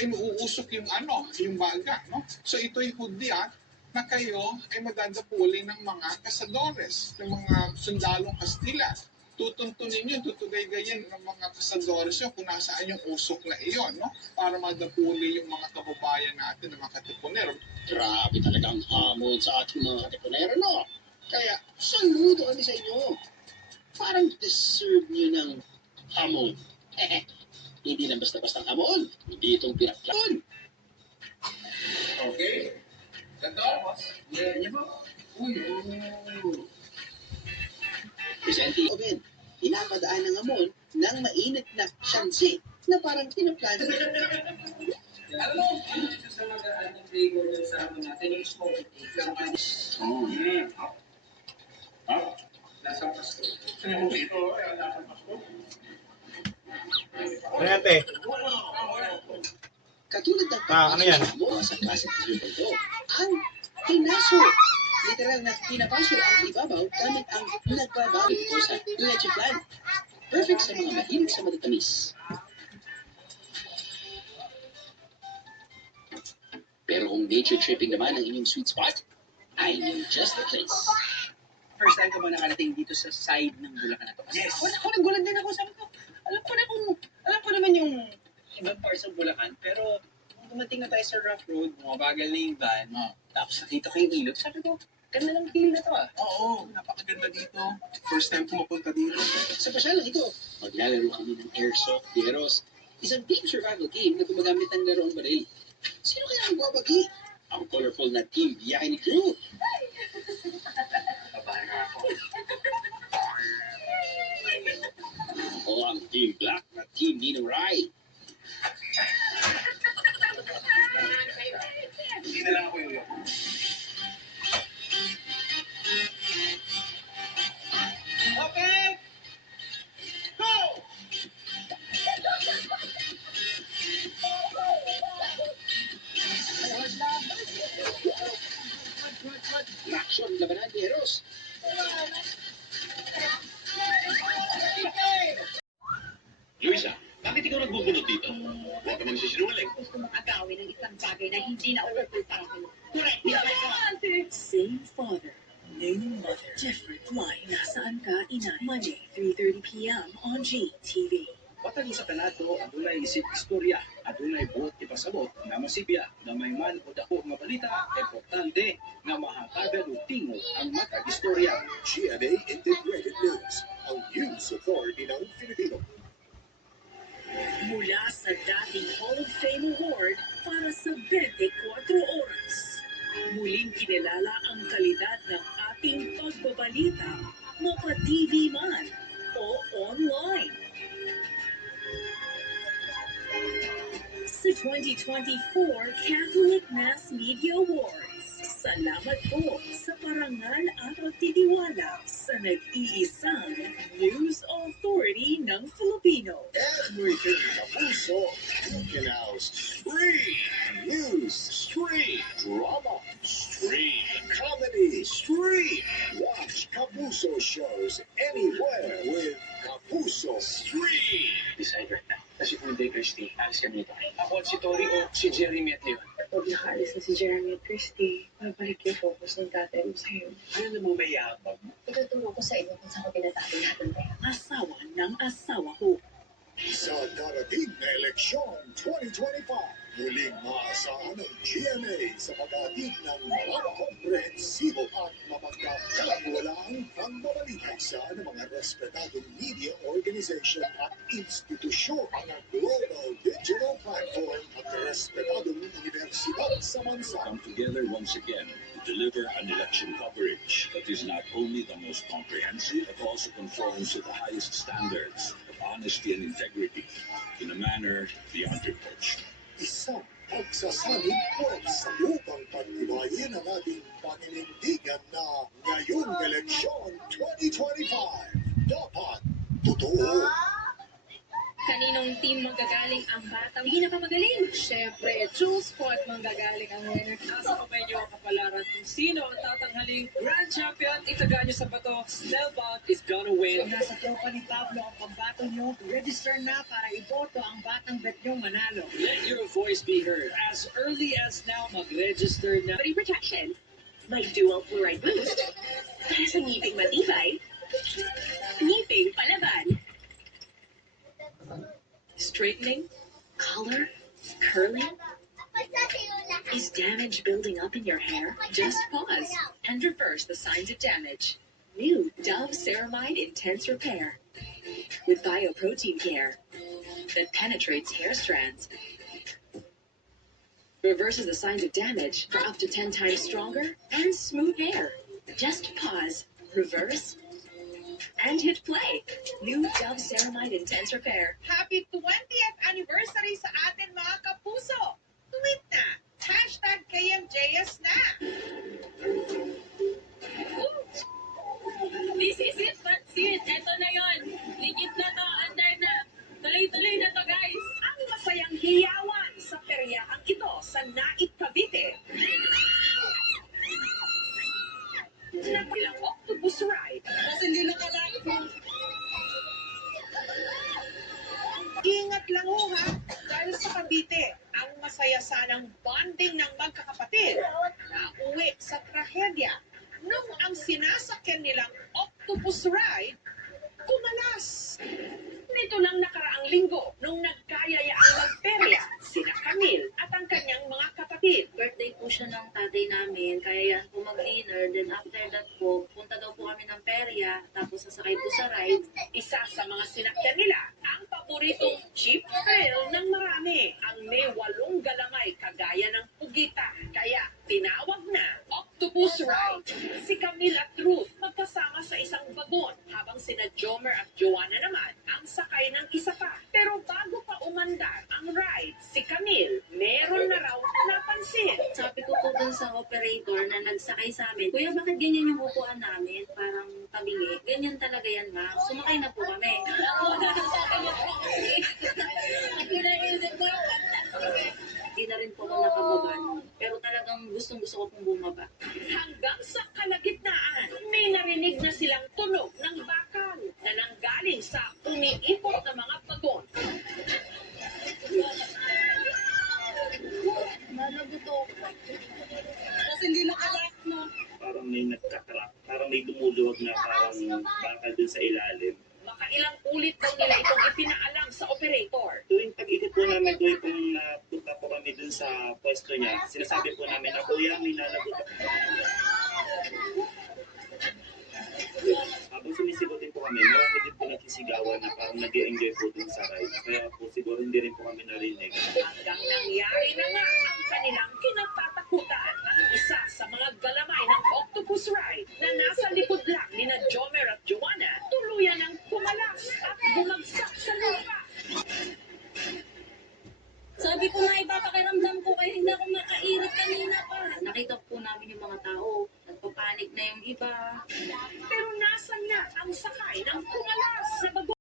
ay nauusok yung yung baga, no? So ito'y hudya na kayo ay madadapuli ng mga kasadores, ng mga sundalong Kastila. Tutuntunin yun, tutugay-gayin ng mga kasadores yun kung nasaan yung usok na iyon, no? Para madapuli yung mga kababayan natin, ng mga katipunero. Grabe talagang hamon sa ating mga katipunero, no? Kaya, saludo kami sa inyo. Parang deserve nyo ng hamon. Hindi lang basta-basta hamon. Hindi itong pinaklan. Okay? Ganto? Yan po. Uy, Presente oven. Pinapadaan ng hamon ng mainit na shansi na parang pinaplan. Alam mo, isa sa magaan ng flavor ng sa hamon natin, yung smoked egg. Oh. Lasang pasto. Dito, nasa Pasko. Ano yan, te? Katulad ng ano yan? mo sa klaseng dessert ito, ang pinaso. Literal na pinapaso ang ibabaw gamit ang nagbabago ito sa leche flan. Perfect sa mga mahilig sa matatamis. Pero kung nature tripping naman ang inyong sweet spot, I know just the place. First time ko ba nakarating dito sa side ng Bulacan na to? Kasi Yes. ako nagulat din ako. Sabi ko, alam ko naman yung ibang parts ng Bulacan, pero nung dumating na tayo sa rough road, mabagal na yung van, tapos nakita ko yung ilog, sabi ko, ganda ng hill na to ah. Oo, napakaganda dito. First time pumapunta dito. Sa pasyalan ito, maglalaro kami ng airsoft Deros, isang team survival game na gumagamit ng laruang baril. Sino kaya ang babagi? Ang colorful na team biyahe ni Drew. Babahan na ako. O ang team black na team Nino Rai. Hindi na lang ako yung Okay! Go! Action labanan Deros. Luisa, bakit ikaw nagbubunot dito? Huwag ka magsisinungaling. Gusto mong agawin ng isang bagay na hindi na overful para sa'yo. Correct! Same father, new mother, different life. Nasaan ka, inay? Monday, 3:30 p.m. on GTV. Patagi sa kanato, adunay isip istorya, adunay buot ipasabot na masibya, na may man o dako nga balita, importante nga mahatagan o tingog ang matag istorya. GMA Integrated News, ang news authority ng Filipino. Mula sa dating Hall of Fame Award para sa 24 oras. Muling kinilala ang kalidad ng ating pagbabalita, mapa-TV man o online. Sa 2024 Catholic Mass Media Awards, salamat po sa parangal at pagtitiwala sa nag-iisang News Authority ng Filipino. Everything sa puso, you know, stream, news, stream, drama, stream, comedy, stream. Watch Kapuso shows anywhere with Kapuso Stream. Decide right now. Kasi kung hindi, Christy, alis kami nito. Ako at si Tori o si Jeremy at Leon. Huwag nakaalis na si Jeremy at Christy. Mabalik yung focus ng tatay mo sa'yo. Ano naman may yakap mo? Ituturo ko sa iyo kung saan ko pinatali natin tayo. Asawa ng asawa ko. Sa darating na eleksyon 2025, muling maasahan ng GMA sa pag-atig ng malawak, komprehensibo at mapagkakawalaang pagbabalita sa ng mga respetadong media organization at institusyon, mga global digital platform at respetadong universidad sa bansa. Come together once again to deliver an election coverage that is not only the most comprehensive, but also conforms to the highest standards of honesty and integrity in a manner beyond reproach. Isang pagsasanib po sa upang pagtibayin ang ating paninindigan na ngayong eleksyon 2025 dapat totoo. Kaninong team manggagaling ang batang pinakamagaling? Siyempre, Jules po at manggagaling ang winner. Nasa kamay niyo ang kapalaran kung sino ang tatanghaling Grand Champion. Itaga niyo sa bato, Snellbot is gonna win. Nasa tropa ni Pablo ang pambato nyo. Register na para iboto ang batang bet nyong manalo. Let your voice be heard. As early as now, mag-register na. Body protection. May dual fluoride boost. Para sa ngiping matibay, ngiping palaban. Straightening, color, curling. Is damage building up in your hair? Just pause and reverse the signs of damage. New Dove Ceramide Intense Repair with bioprotein care that penetrates hair strands. Reverses the signs of damage for up to 10 times stronger and smooth hair. Just pause, reverse, and hit play. New Dove Ceramide Intense Repair. Happy 20th anniversary sa atin mga kapuso! Tweet na! Hashtag KMJS na! This is it, that's it. Eto na yon. Ligit na to, andar na. Tuloy-tuloy na to, guys. Ang masayang hiyawan sa peryahang ito sa Nait, Cavite. Napilang octopus ride. Kasi hindi nakalaki mo. Ingat lang ho ha, dahil sa Cavite, ang masaya sanang bonding ng magkakapatid na uwi sa trahedya nung ang sinasakyan nilang octopus ride kumalas. Nito lang nakaraang linggo nung nagkayayaang magperya sina Camille at ang kanyang mga kapatid. Birthday po siya ng tatay namin, kaya yan po mag-dinner. Then after that po, punta daw po kami ng perya, tapos sasakay po sa ride. Isa sa mga sinakyan nila ang paboritong jeep thrill ng marami. Ang may 8 galamay kagaya ng pugita. Kaya tinawag na Octopus Ride. Si Camille at Ruth magkasama sa isang bagon habang sina Jomer at Joanna naman ang sakay ng isa pa. Pero bago pa umandar ang ride, si Camille meron na raw napansin. Sabi ko po dun sa operator na nagsakay sa amin, Kuya, bakit ganyan yung upuan namin? Parang tabingi. Ganyan talaga yan, ma'am. Sumakay na po kami. Hindi na rin po ako nakababa nun. Pero talagang gustong-gusto ko pong bumaba. Hanggang sa kalagitnaan, may narinig na silang tunog ng bakal na nanggaling sa umiipot na mga bagon. Nalaguto. Kasi hindi nakalaki mo. Parang may nagkakarak. Parang may dumuluwag na parang bakal dun sa ilalim. Makailang ulit daw nila itong ipinaalam sa operator. Tuwing pag-ikot po namin, tuwing kung napunta po kami dun sa pwesto niya, sinasabi po namin na, Kuya, may lalagot ako. Habang sumisigot din po kami, marami din po nagsisigawan na parang nag-enjoy po dun sa ride. Kaya po siguro hindi rin po kami narinig. Hanggang nangyari na nga ang kanilang kinatatakutan. Ang isa sa mga galamay ng Octopus Ride na nasa likod lang ni na Jomer at Joanna, tuluyan ng kumalas at bumagsak sa lupa. Sabi ko nga ipapakiramdam ko kaya hindi ako makairat kanina pa. Nakita po namin yung mga tao. Nagpapanik na yung iba. Pero nasan na ang sakay ng kumalas sa bago?